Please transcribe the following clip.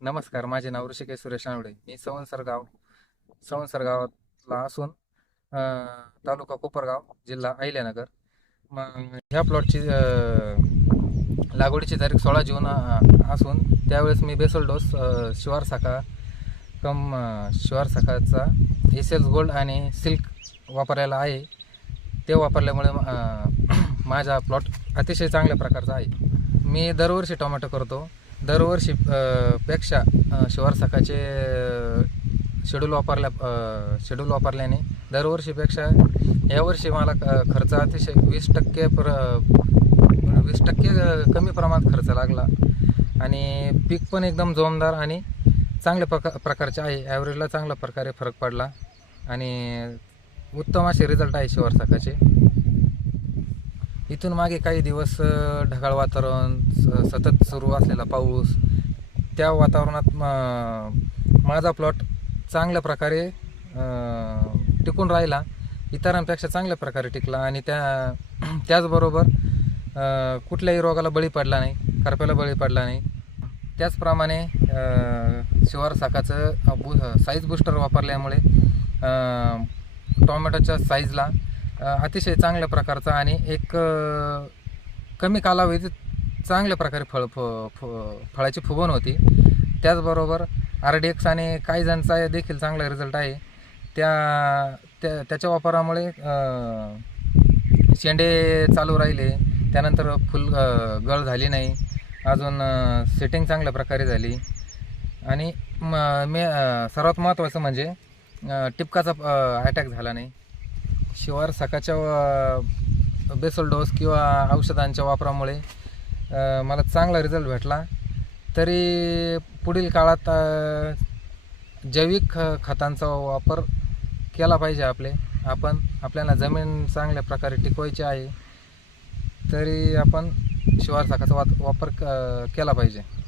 नमस्कार माझे नाव ऋषिकेश सुरेश नावडे मी सवंसर गाव गावातला असून तालुका कोपरगाव जिल्हा अहिल्यानगर. मग ह्या प्लॉटची लागवडीची तारीख सोळा जून असून त्यावेळेस मी बेसल डोस शिवार साखा कम शिवार साखाचा एसेल्स गोल्ड आणि सिल्क वापरायला आहे. ते वापरल्यामुळे माझा प्लॉट अतिशय चांगल्या प्रकारचा आहे. मी दरवर्षी टोमॅटो करतो. दरवर्षी पेक्षा शिवार सखाचे शेड्यूल वापरल्या शेड्यूल वापरल्याने दरवर्षीपेक्षा यावर्षी मला खर्च अतिशय वीस टक्के प्र वीस टक्के कमी प्रमाणात खर्च लागला. आणि पीक पण एकदम जोमदार आणि चांगल्या प्रका प्रकारचे आहे. ॲव्हरेजला चांगल्या प्रकारे फरक पडला. आणि उत्तम असे रिझल्ट आहे शिवार सकाळचे इथून मागे काही दिवस ढगाळ वातावरण स- सतत सुरू असलेला पाऊस त्या वातावरणात म- माझा प्लॉट चांगल्या प्रकारे टिकून राहिला. इतरांपेक्षा चांगल्या प्रकारे टिकला आणि त्या त्याचबरोबर कुठल्याही रोगाला बळी पडला नाही करप्याला बळी पडला नाही. त्याचप्रमाणे शिवार साखाचं बु साईज बूस्टर वापरल्यामुळे टॉमॅटोच्या टोमॅटोच्या साईजला अतिशय चांगल्या प्रकारचा आणि एक कमी कालावधीत चांगल्या प्रकारे फळ फ फ- फळाची फुगवण होती. त्याचबरोबर आर डी एक्स आणि काही जणचा देखील चांगला रिझल्ट आहे. त्या त्या त्याच्या वापरामुळे शेंडे चालू राहिले. त्यानंतर फुल गळ झाली नाही. अजून सेटिंग चांगल्या प्रकारे झाली. आणि मे सर्वात महत्त्वाचं म्हणजे टिपकाचा अटॅक झाला नाही. शिवार सकाळच्या बेसल डोस किंवा औषधांच्या वापरामुळे मला चांगला रिझल्ट भेटला. तरी पुढील काळात जैविक ख खतांचा वापर केला पाहिजे आपले. आपण आपल्याला जमीन चांगल्या प्रकारे टिकवायची आहे. तरी आपण शिवार साखाचा वात वापर क- केला पाहिजे.